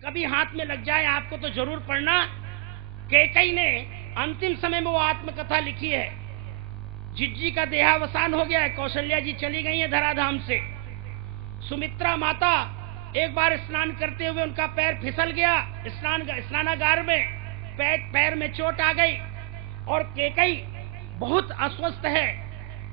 कभी हाथ में लग जाए आपको तो जरूर पढ़ना। कैकेयी ने अंतिम समय में वो आत्मकथा लिखी है। जिज्जी का देहावसान हो गया है, कौशल्या जी चली गई है धराधाम से। सुमित्रा माता एक बार स्नान करते हुए उनका पैर फिसल गया स्नानागार में, पैर में चोट आ गई और कैकेयी बहुत अस्वस्थ है,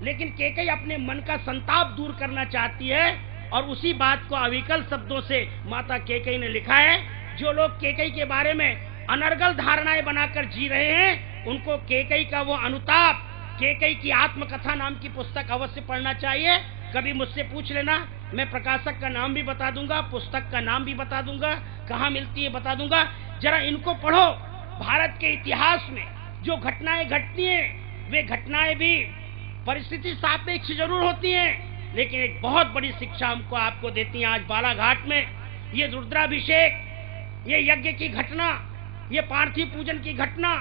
लेकिन कैकेयी अपने मन का संताप दूर करना चाहती है और उसी बात को अविकल शब्दों से माता कैकेयी ने लिखा है। जो लोग कैकेयी के बारे में अनर्गल धारणाएं बनाकर जी रहे हैं उनको कैकेयी का वो अनुताप, कैकेयी की आत्मकथा नाम की पुस्तक अवश्य पढ़ना चाहिए। कभी मुझसे पूछ लेना, मैं प्रकाशक का नाम भी बता दूंगा, पुस्तक का नाम भी बता दूंगा, कहाँ मिलती है बता दूंगा। जरा इनको पढ़ो। भारत के इतिहास में जो घटनाएं घटती हैं वे घटनाएं भी परिस्थिति सापेक्ष जरूर होती हैं, लेकिन एक बहुत बड़ी शिक्षा हमको आपको देती हैं। आज बालाघाट में ये रुद्राभिषेक, ये यज्ञ की घटना, ये पार्थिव पूजन की घटना,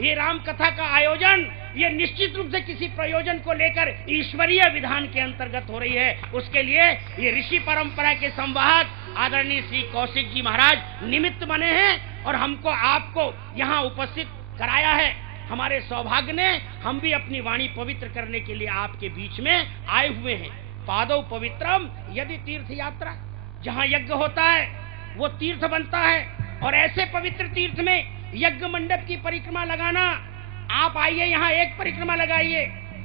ये राम कथा का आयोजन, ये निश्चित रूप से किसी प्रयोजन को लेकर ईश्वरीय विधान के अंतर्गत हो रही है। उसके लिए ये ऋषि परंपरा के संवाहक आदरणीय श्री कौशिक जी महाराज निमित्त बने हैं और हमको आपको यहाँ उपस्थित कराया है। हमारे सौभाग्य ने हम भी अपनी वाणी पवित्र करने के लिए आपके बीच में आए हुए हैं। पादौ पवित्रम यदि तीर्थ यात्रा, जहाँ यज्ञ होता है वो तीर्थ बनता है और ऐसे पवित्र तीर्थ में यज्ञ मंडप की परिक्रमा लगाना। आप आइए यहाँ, एक परिक्रमा लगाइए,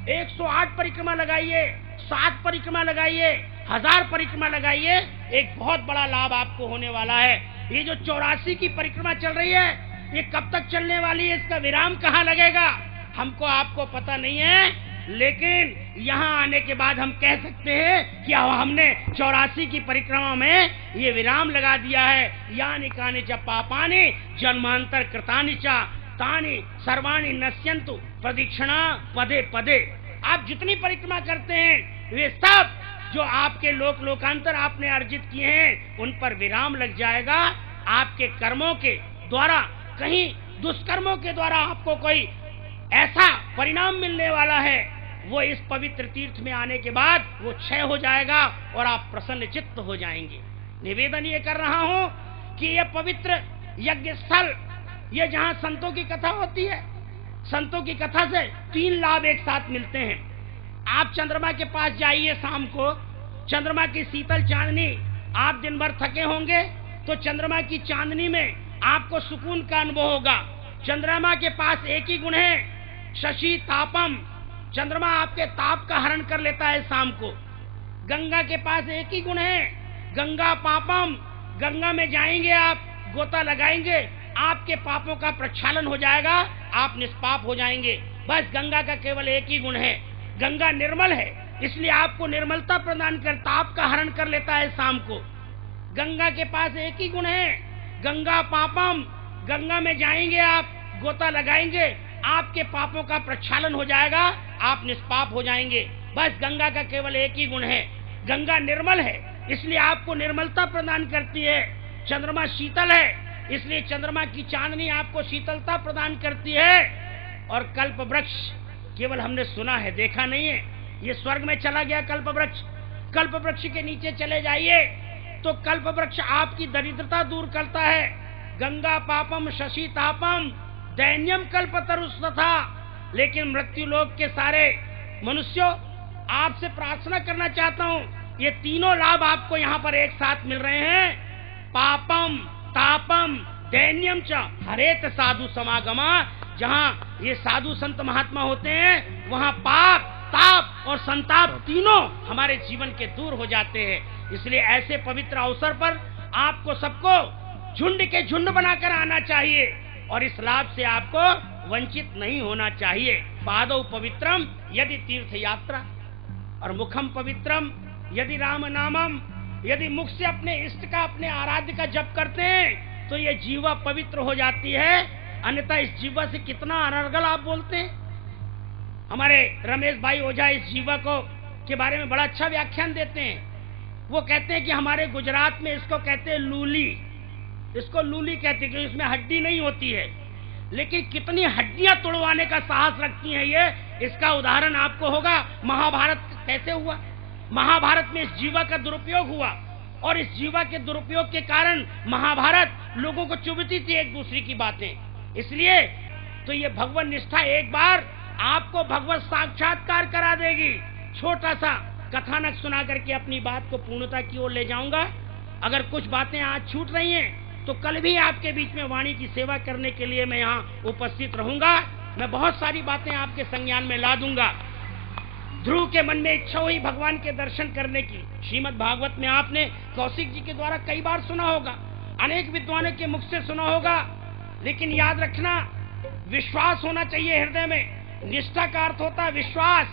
108 परिक्रमा लगाइए, 7 परिक्रमा लगाइए, 1000 परिक्रमा लगाइए, एक बहुत बड़ा लाभ आपको होने वाला है। ये जो 84 की परिक्रमा चल रही है ये कब तक चलने वाली है, इसका विराम कहाँ लगेगा हमको आपको पता नहीं है, लेकिन यहाँ आने के बाद हम कह सकते हैं कि हमने 84 की परिक्रमा में ये विराम लगा दिया है। यानि कानि च पापानि जन्मांतर कृतानि च तानि सर्वाणि नश्यन्तु प्रदक्षिणा पदे पदे। आप जितनी परिक्रमा करते हैं वे सब जो आपके लोकांतर आपने अर्जित किए हैं उन पर विराम लग जाएगा। आपके कर्मों के द्वारा, कहीं दुष्कर्मों के द्वारा आपको कोई ऐसा परिणाम मिलने वाला है, वो इस पवित्र तीर्थ में आने के बाद वो क्षय हो जाएगा और आप प्रसन्न चित्त हो जाएंगे। निवेदन ये कर रहा हूँ कि ये पवित्र यज्ञ स्थल, ये जहाँ संतों की कथा होती है, संतों की कथा से 3 लाभ एक साथ मिलते हैं। आप चंद्रमा के पास जाइए शाम को, चंद्रमा की शीतल चांदनी, आप दिन भर थके होंगे तो चंद्रमा की चांदनी में आपको सुकून का अनुभव होगा। चंद्रमा के पास एक ही गुण है, शशि तापम, चंद्रमा आपके ताप का हरण कर लेता है शाम को। गंगा के पास एक ही गुण है, गंगा पापम, गंगा में जाएंगे आप, गोता लगाएंगे, आपके पापों का प्रक्षालन हो जाएगा, आप निष्पाप हो जाएंगे। बस गंगा का केवल एक ही गुण है, गंगा निर्मल है, इसलिए आपको निर्मलता प्रदान कर ताप का हरण कर लेता है शाम को। गंगा के पास एक ही गुण है, गंगा पापम, गंगा में जाएंगे आप, गोता लगाएंगे, आपके पापों का प्रक्षालन हो जाएगा, आप निष्पाप हो जाएंगे। बस गंगा का केवल एक ही गुण है, गंगा निर्मल है, इसलिए आपको निर्मलता प्रदान करती है। चंद्रमा शीतल है, इसलिए चंद्रमा की चांदनी आपको शीतलता प्रदान करती है। और कल्प वृक्ष केवल हमने सुना है, देखा नहीं है, ये स्वर्ग में चला गया कल्प वृक्ष। कल्प वृक्ष के नीचे चले जाइए तो कल्प वृक्ष आपकी दरिद्रता दूर करता है। गंगा पापम शशि तापम दैन्यम कल्पतरुस्तथा। लेकिन मृत्यु लोक के सारे मनुष्यों, आपसे प्रार्थना करना चाहता हूँ, ये तीनों लाभ आपको यहाँ पर एक साथ मिल रहे हैं। पापम तापम दैन्यम च हरेत साधु समागमा। जहाँ ये साधु संत महात्मा होते हैं वहाँ पाप, ताप और संताप तीनों हमारे जीवन के दूर हो जाते हैं। इसलिए ऐसे पवित्र अवसर पर आपको सबको झुंड के झुंड बनाकर आना चाहिए और इस लाभ से आपको वंचित नहीं होना चाहिए। पादौ पवित्रम यदि तीर्थ यात्रा और मुखम पवित्रम यदि राम नामम। यदि मुख से अपने इष्ट का, अपने आराध्य का जप करते हैं तो ये जीवा पवित्र हो जाती है, अन्यथा इस जीवा से कितना अनर्गल आप बोलते हैं। हमारे रमेश भाई ओझा इस जीवा को के बारे में बड़ा अच्छा व्याख्यान देते हैं। वो कहते हैं कि हमारे गुजरात में इसको कहते हैं लूली, इसको लूली कहते हैं क्योंकि इसमें हड्डी नहीं होती है, लेकिन कितनी हड्डियां तोड़वाने का साहस रखती हैं ये। इसका उदाहरण आपको होगा, महाभारत कैसे हुआ। महाभारत में इस जीवा का दुरुपयोग हुआ और इस जीवा के दुरुपयोग के कारण महाभारत लोगों को चुभती थी एक दूसरे की बातें। इसलिए तो ये भगवत निष्ठा एक बार आपको भगवत साक्षात्कार करा देगी। छोटा सा कथानक सुना करके अपनी बात को पूर्णता की ओर ले जाऊंगा। अगर कुछ बातें आज छूट रही हैं तो कल भी आपके बीच में वाणी की सेवा करने के लिए मैं यहाँ उपस्थित रहूंगा। मैं बहुत सारी बातें आपके संज्ञान में ला दूंगा। ध्रुव के मन में इच्छा हुई भगवान के दर्शन करने की। श्रीमद् भागवत में आपने कौशिक जी के द्वारा कई बार सुना होगा, अनेक विद्वानों के मुख से सुना होगा, लेकिन याद रखना विश्वास होना चाहिए हृदय में। निष्ठा का अर्थ होता है विश्वास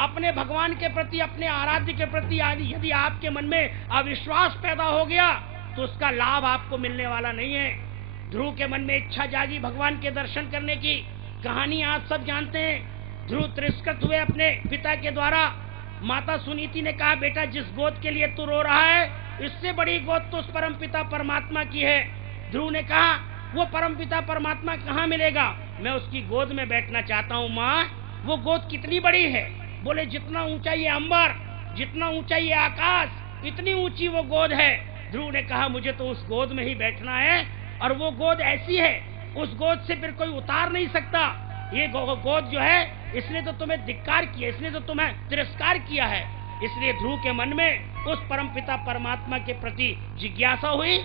अपने भगवान के प्रति, अपने आराध्य के प्रति। यदि आपके मन में अविश्वास पैदा हो गया तो उसका लाभ आपको मिलने वाला नहीं है। ध्रुव के मन में इच्छा जागी भगवान के दर्शन करने की। कहानी आप सब जानते हैं। ध्रुव तिरस्कृत हुए अपने पिता के द्वारा। माता सुनीति ने कहा, बेटा जिस गोद के लिए तू रो रहा है, इससे बड़ी गोद तो उस परम पिता परमात्मा की है। ध्रुव ने कहा, वो परम पिता परमात्मा कहाँ मिलेगा, मैं उसकी गोद में बैठना चाहता हूँ। माँ, वो गोद कितनी बड़ी है? बोले, जितना ऊंचा ये अंबर, जितना ऊंचा ये आकाश, इतनी ऊंची वो गोद है। ध्रुव ने कहा, मुझे तो उस गोद में ही बैठना है, और वो गोद ऐसी है, उस गोद से फिर कोई उतार नहीं सकता। ये गोद जो है, इसने तो तुम्हें धिक्कार किया, इसने तो तुम्हें तिरस्कार किया है। इसलिए ध्रुव के मन में उस परमपिता परमात्मा के प्रति जिज्ञासा हुई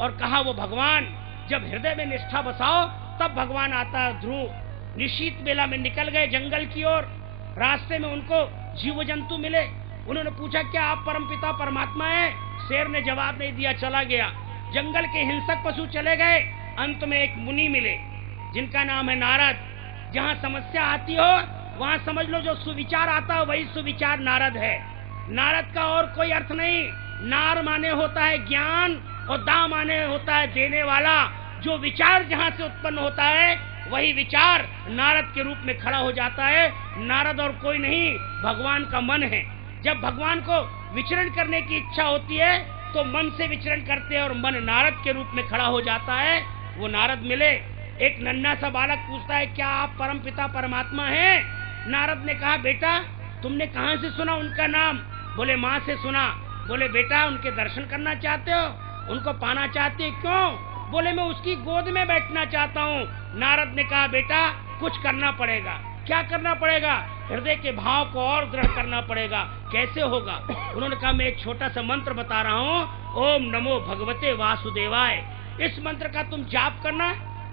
और कहा, वो भगवान जब हृदय में निष्ठा बसाओ तब भगवान आता है। ध्रुव निशीत बेला में निकल गए जंगल की ओर। रास्ते में उनको जीव जंतु मिले। उन्होंने पूछा, क्या आप परमपिता परमात्मा हैं? शेर ने जवाब नहीं दिया, चला गया। जंगल के हिंसक पशु चले गए। अंत में एक मुनि मिले जिनका नाम है नारद। जहाँ समस्या आती हो वहाँ समझ लो जो सुविचार आता है वही सुविचार नारद है। नारद का और कोई अर्थ नहीं। नार माने होता है ज्ञान और दा माने होता है देने वाला। जो विचार जहाँ से उत्पन्न होता है वही विचार नारद के रूप में खड़ा हो जाता है। नारद और कोई नहीं, भगवान का मन है। जब भगवान को विचरण करने की इच्छा होती है तो मन से विचरण करते हैं और मन नारद के रूप में खड़ा हो जाता है। वो नारद मिले। एक नन्हा सा बालक पूछता है, क्या आप परम पिता परमात्मा हैं? नारद ने कहा, बेटा तुमने कहाँ से सुना उनका नाम? बोले, माँ से सुना। बोले, बेटा उनके दर्शन करना चाहते हो, उनको पाना चाहते हो? क्यों? बोले, मैं उसकी गोद में बैठना चाहता हूँ। नारद ने कहा, बेटा कुछ करना पड़ेगा। क्या करना पड़ेगा? हृदय के भाव को और दृढ़ करना पड़ेगा। कैसे होगा? उन्होंने कहा, मैं एक छोटा सा मंत्र बता रहा हूँ, ओम नमो भगवते वासुदेवाय। इस मंत्र का तुम जाप करना,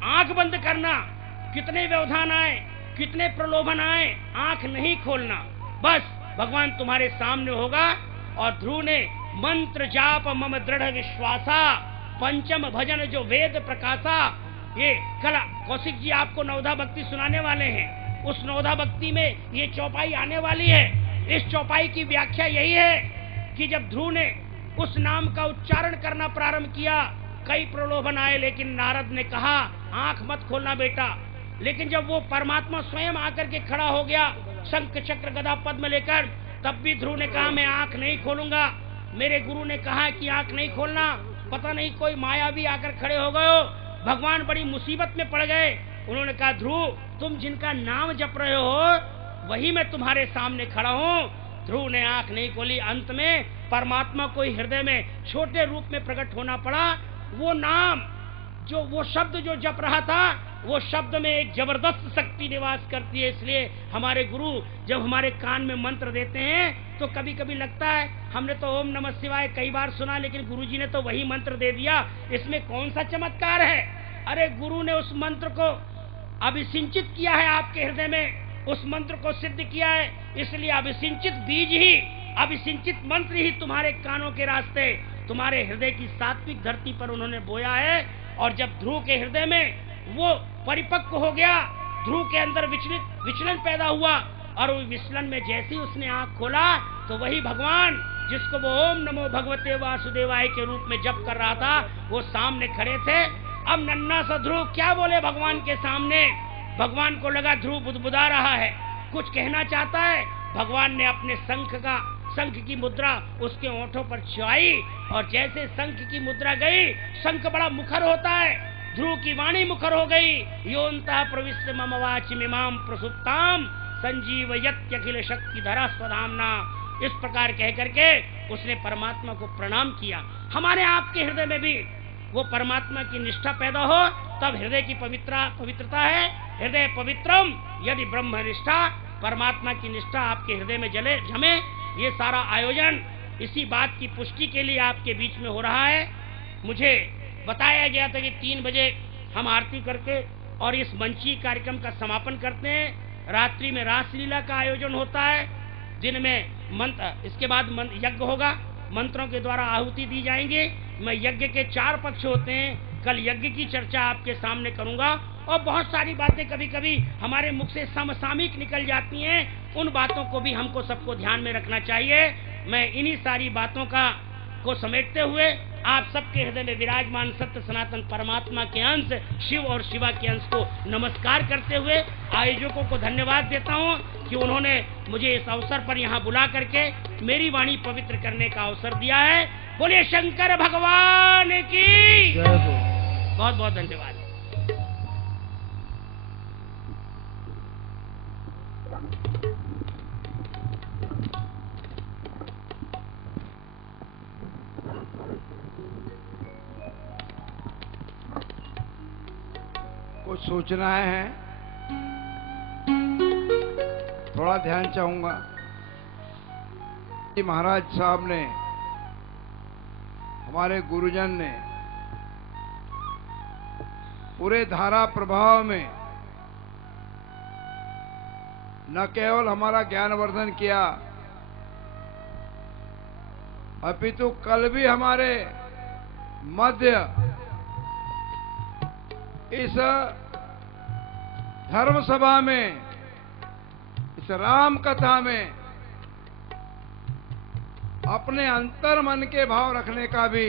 आंख बंद करना। कितने व्यवधान आए, कितने प्रलोभन आए, आंख नहीं खोलना। बस भगवान तुम्हारे सामने होगा। और ध्रुव ने मंत्र जाप मम दृढ़ विश्वासा, पंचम भजन जो वेद प्रकाशा। ये कल कौशिक जी आपको नवधा भक्ति सुनाने वाले हैं। उस नवधा भक्ति में ये चौपाई आने वाली है। इस चौपाई की व्याख्या यही है कि जब ध्रुव ने उस नाम का उच्चारण करना प्रारंभ किया, कई प्रलोभन आए, लेकिन नारद ने कहा, आंख मत खोलना बेटा। लेकिन जब वो परमात्मा स्वयं आकर के खड़ा हो गया शंख चक्र गदा पद्म लेकर, तब भी ध्रुव ने कहा, मैं आंख नहीं खोलूंगा। मेरे गुरु ने कहा कि आंख नहीं खोलना। पता नहीं कोई मायावी आकर खड़े हो गए हो, भगवान बड़ी मुसीबत में पड़ गए। उन्होंने कहा, ध्रुव तुम जिनका नाम जप रहे हो वही मैं तुम्हारे सामने खड़ा हूँ। ध्रुव ने आंख नहीं खोली। अंत में परमात्मा को हृदय में छोटे रूप में प्रकट होना पड़ा। वो नाम जो, वो शब्द जो जप रहा था, वो शब्द में एक जबरदस्त शक्ति निवास करती है। इसलिए हमारे गुरु जब हमारे कान में मंत्र देते हैं तो कभी कभी लगता है हमने तो ओम नमः शिवाय कई बार सुना, लेकिन गुरु जी ने तो वही मंत्र दे दिया, इसमें कौन सा चमत्कार है? अरे गुरु ने उस मंत्र को अभिसिंचित किया है आपके हृदय में, उस मंत्र को सिद्ध किया है। इसलिए अभिसिंचित बीज ही, अभिसिंचित मंत्र ही तुम्हारे कानों के रास्ते, तुम्हारे हृदय की सात्विक धरती पर उन्होंने बोया है। और जब ध्रुव के हृदय में वो परिपक्व हो गया, ध्रुव के अंदर विचलन पैदा हुआ, और उस विचलन में जैसे ही उसने आंख खोला तो वही भगवान जिसको वो ओम नमो भगवते वासुदेवाय के रूप में जप कर रहा था, वो सामने खड़े थे। अब नन्हा सा ध्रुव क्या बोले भगवान के सामने? भगवान को लगा ध्रुव बुदबुदा रहा है, कुछ कहना चाहता है। भगवान ने अपने शंख की मुद्रा उसके होठों पर छुआई, और जैसे शंख की मुद्रा गई, शंख बड़ा मुखर होता है, ध्रुव की वाणी मुखर हो गई। योऽन्तः प्रविश्य मम वाचमिमां प्रसुप्तां संजीवयत्यखिल शक्तिधरा स्वधाम्ना। इस प्रकार कह करके उसने परमात्मा को प्रणाम किया। हमारे आपके हृदय में भी वो परमात्मा की निष्ठा पैदा हो, तब हृदय की पवित्रता है। हृदय पवित्रम यदि ब्रह्म निष्ठा, परमात्मा की निष्ठा आपके हृदय में जमे। ये सारा आयोजन इसी बात की पुष्टि के लिए आपके बीच में हो रहा है। मुझे बताया गया था कि 3 बजे हम आरती करके और इस मंची कार्यक्रम का समापन करते हैं। रात्रि में रासलीला का आयोजन होता है, दिन में मंत्र, इसके बाद यज्ञ होगा, मंत्रों के द्वारा आहुति दी जाएंगे। मैं यज्ञ के 4 पक्ष होते हैं, कल यज्ञ की चर्चा आपके सामने करूंगा। और बहुत सारी बातें कभी कभी हमारे मुख से समसामयिक निकल जाती हैं, उन बातों को भी हमको सबको ध्यान में रखना चाहिए। मैं इन्हीं सारी बातों को समेटते हुए आप सबके हृदय में विराजमान सत्य सनातन परमात्मा के अंश शिव और शिवा के अंश को नमस्कार करते हुए आयोजकों को धन्यवाद देता हूं कि उन्होंने मुझे इस अवसर पर यहां बुला करके मेरी वाणी पवित्र करने का अवसर दिया है। बोलिए शंकर भगवान की। बहुत बहुत धन्यवाद। कुछ सूचनाएं हैं, थोड़ा ध्यान चाहूंगा। महाराज साहब ने, हमारे गुरुजन ने पूरे धारा प्रभाव में न केवल हमारा ज्ञानवर्धन किया, अपितु कल भी हमारे मध्य इस धर्म सभा में, इस राम कथा में अपने अंतर मन के भाव रखने का भी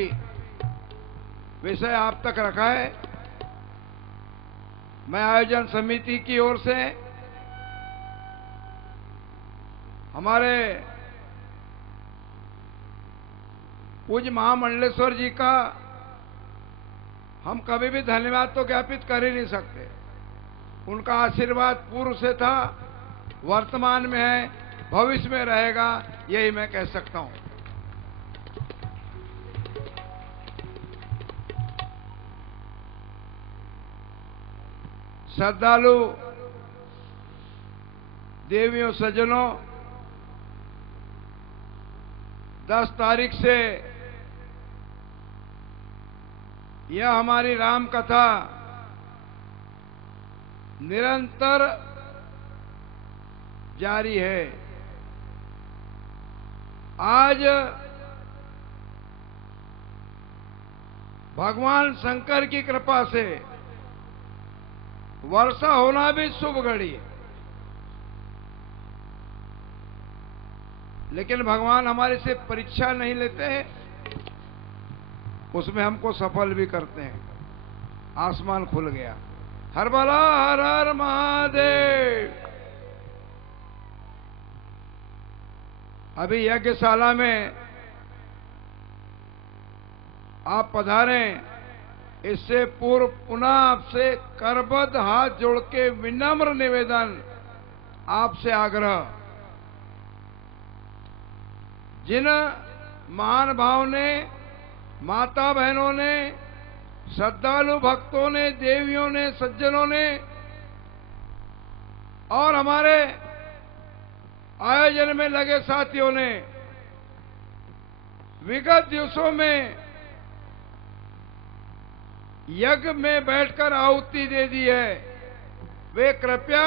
विषय आप तक रखा है। मैं आयोजन समिति की ओर से हमारे पूज्य महामंडलेश्वर जी का हम कभी भी धन्यवाद तो ज्ञापित कर ही नहीं सकते। उनका आशीर्वाद पूर्व से था, वर्तमान में है, भविष्य में रहेगा, यही मैं कह सकता हूं। श्रद्धालु देवियों सज्जनों, 10 तारीख से यह हमारी राम कथा निरंतर जारी है। आज भगवान शंकर की कृपा से वर्षा होना भी शुभ घड़ी है, लेकिन भगवान हमारे से परीक्षा नहीं लेते हैं, उसमें हमको सफल भी करते हैं। आसमान खुल गया। हर भला हर हर महादेव। अभी यज्ञशाला में आप पधारें, इससे पूर्व पुनः आपसे करबद्ध हाथ जोड़ के विनम्र निवेदन, आपसे आग्रह, जिन महान भाव ने, माता बहनों ने, श्रद्धालु भक्तों ने, देवियों ने, सज्जनों ने और हमारे आयोजन में लगे साथियों ने विगत दिवसों में यज्ञ में बैठकर आहुति दे दी है, वे कृपया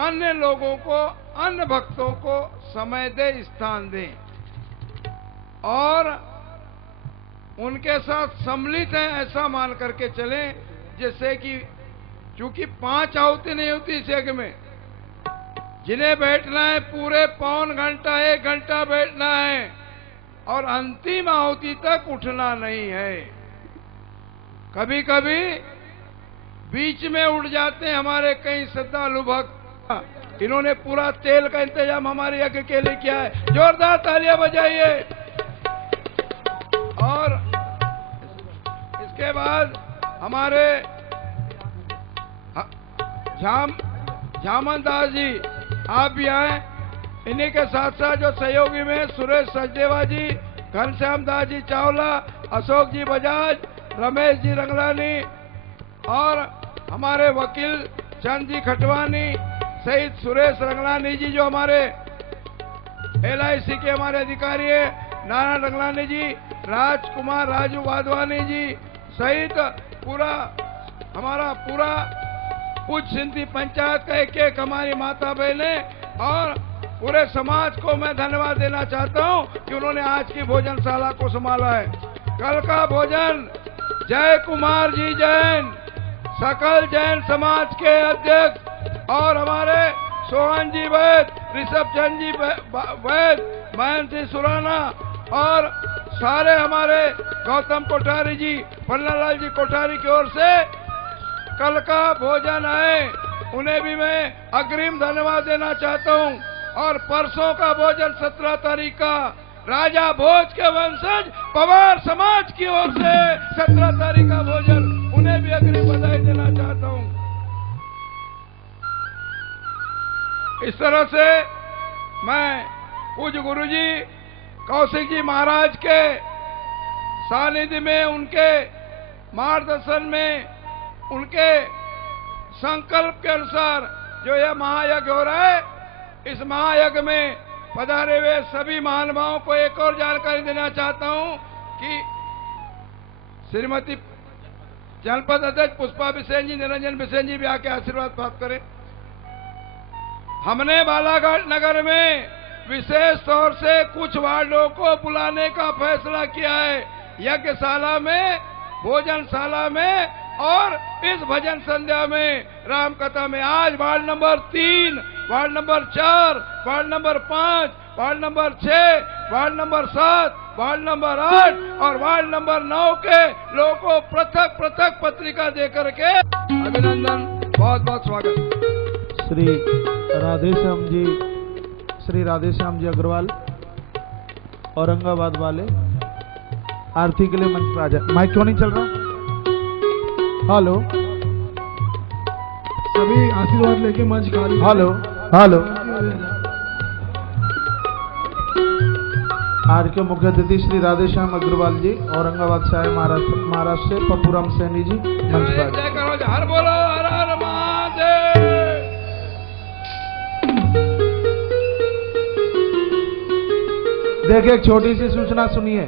अन्य लोगों को, अन्य भक्तों को समय दे, स्थान दें और उनके साथ सम्मिलित हैं ऐसा मान करके चलें, जिससे कि चूंकि 5 आहुति नहीं होती इस यज्ञ में, जिन्हें बैठना है पूरे पौन घंटा 1 घंटा बैठना है और अंतिम आहुति तक उठना नहीं है। कभी कभी बीच में उठ जाते हैं हमारे कई श्रद्धालु भक्त। इन्होंने पूरा तेल का इंतजाम हमारे यज्ञ के लिए किया है, जोरदार तालियां बजाइए। और इसके बाद हमारे झामन दास जी आप भी आए। इन्हीं के साथ साथ जो सहयोगी में सुरेश सचदेवा जी, घनश्याम दास जी चावला, अशोक जी बजाज, रमेश जी रंगलानी और हमारे वकील चंद जी खटवानी सहित सुरेश रंगलानी जी जो हमारे LIC के हमारे अधिकारी है, नारायण रंगलानी जी, राजकुमार राजू वाधवानी जी सहित हमारा पूरा पूज सिंधी पंचायत का एक हमारी माता बहने और पूरे समाज को मैं धन्यवाद देना चाहता हूं कि उन्होंने आज की भोजनशाला को संभाला है। कल का भोजन जय कुमार जी जैन, सकल जैन समाज के अध्यक्ष और हमारे सोहन जी वैद, ऋषभ चंद जी वैद, महेंद्र सिंह सुराना और सारे हमारे गौतम कोठारी जी, पन्नालाल जी कोठारी की ओर से कल का भोजन है, उन्हें भी मैं अग्रिम धन्यवाद देना चाहता हूं। और परसों का भोजन 17 तारीख का राजा भोज के वंशज पवार समाज की ओर से 17 तारीख का भोजन, उन्हें भी अग्रिम बधाई देना चाहता हूं। इस तरह से मैं पूज्य गुरुजी कौशिक जी महाराज के सानिध्य में, उनके मार्गदर्शन में, उनके संकल्प के अनुसार जो यह महायज्ञ हो रहा है, इस महायज्ञ में पधारे हुए सभी महानुभावों को एक और जानकारी देना चाहता हूं कि श्रीमती जनपद अध्यक्ष पुष्पा बिसेन जी, निरंजन बिसेन जी भी आके आशीर्वाद प्राप्त करें। हमने बालाघाट नगर में विशेष तौर से कुछ वार्डों को बुलाने का फैसला किया है, यज्ञशाला में, भोजनशाला में और इस भजन संध्या में, राम कथा में। आज ward number 3, ward number 4, ward number 5, ward number 6, ward number 7, ward number 8 और वार्ड नंबर 9 के लोगों को पृथक पृथक पत्रिका देकर के अभिनंदन, बहुत बहुत स्वागत। श्री राधेश्याम जी अग्रवाल औरंगाबाद वाले आरती के लिए मंच पर आ जाए। माइक क्यों नहीं चल रहा? हेलो, सभी आशीर्वाद लेके मंच खाली। Hello hello. आज के मुख्य अतिथि श्री राधेश्याम अग्रवाल जी, औरंगाबाद से आए, महाराष्ट्र से। पप्पूराम सैनी जी मंच पर। जय करो, हर बोलो, हर हर महादेव। देखिए, एक छोटी सी सूचना सुनिए।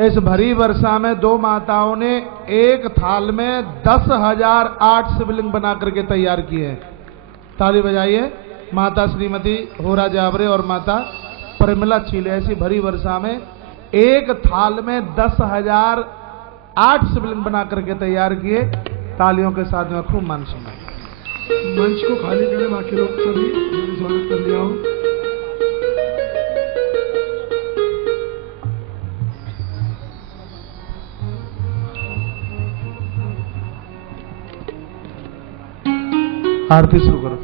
इस भरी वर्षा में 2 माताओं ने एक थाल में 10,008 शिवलिंग बना करके तैयार किए हैं। ताली बजाइए। माता श्रीमती होरा जावरे और माता परिमला चीले ऐसी भरी वर्षा में एक थाल में 10,008 शिवलिंग बना करके तैयार किए। तालियों के साथ में खूब मान सुनाए। मंच को खाली करें, बाकी लोग सभी स्वागत कर लिया हो। आरती शुरू करो।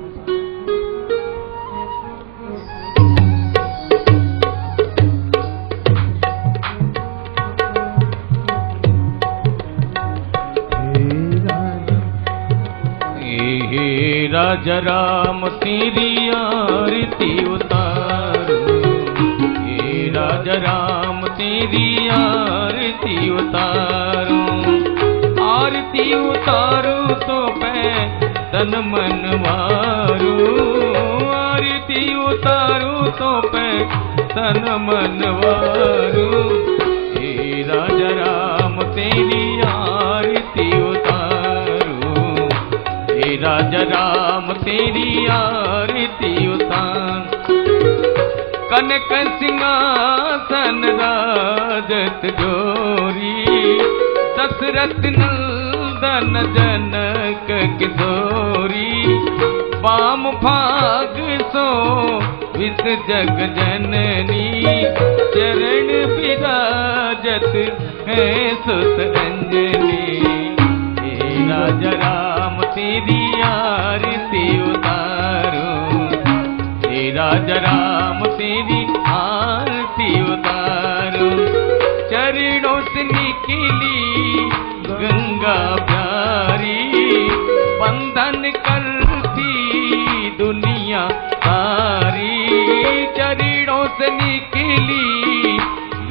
हे राजा राम तेरी आरती उतारो, हे राजा राम तेरी आरती उतारो, आरती उतारो तो तन मन वारू, आरती उतारू तो तन मन वारू। हे राजा राम तेरी आरती उतारू, हे राजा राम तेरी आरती उतार। कनक सिंहासन राजत जोरी, दशरथ नंदन जनक किशोरी, वाम भाग सो विस जग जननी, चरण विराजत है सुत अंजनी। हे राजा राम तेरी आरती उतारो, हे राजा राम तेरी आरती उतारो। चरणों से निकली गंगा प्यारी, बंधन करती दुनिया सारी। चरणों से निकली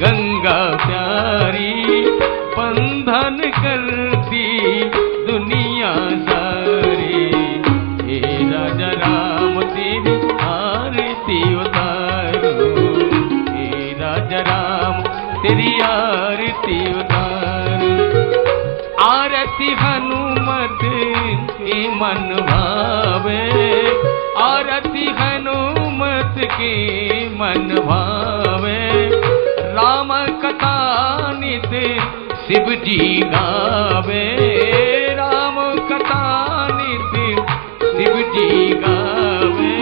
गंगा प्यारी, बंधन कर आरती हनुमत की मन भावे, आरती हनुमत की मन भावे। राम कथा नित शिव जी गावे, राम कथा नित शिव जी गावे।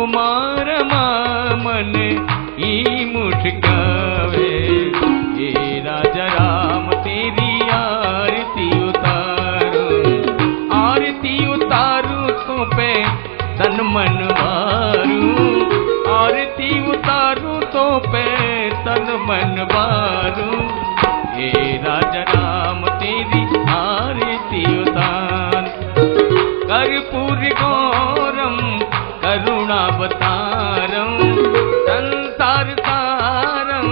उमार मन ही मुठकावे, हे राजा राम तेरी आरती उतारूं, आरती उतारूं तो पे तन मन वारूं, आरती उतारूं तो पे तन मन वारूं। हे राजा राम तेरी आरती उतार। कर्पूर गौरम करुणावतारम, संसार सारम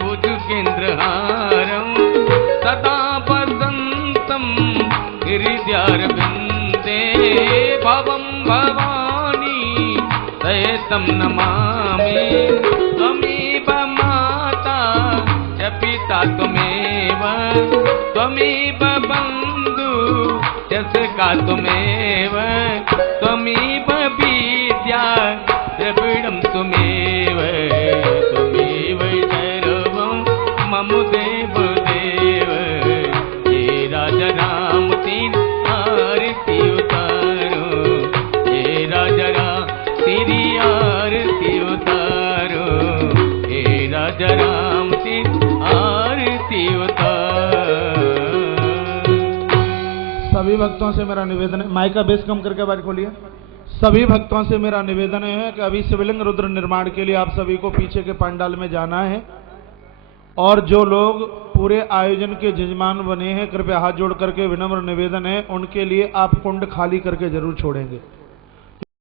भुजगेन्द्रहारम। सदा वसंतम हृदयारविंदे, भवं भवानी सहितं नमामि। त्वमेव माता च पिता त्वमेव, त्वमेव बन्धु च सखा त्वमेव, त्वमेव विद्या द्रविणं त्वमेव, त्वमेव सर्वं मम देव देव। हे राजा राम तेरी आरती उतारो, हे राजा राम तेरी आरती उतारो, हे राजा राम तेरी आरती उतारो। सभी भक्तों से मेरा निवेदन है, माइक का बेस कम करके बात खोलिए। सभी भक्तों से मेरा निवेदन है कि अभी शिवलिंग रुद्र निर्माण के लिए आप सभी को पीछे के पंडाल में जाना है, और जो लोग पूरे आयोजन के जजमान बने हैं कृपया हाथ जोड़ करके विनम्र निवेदन है उनके लिए आप कुंड खाली करके जरूर छोड़ेंगे।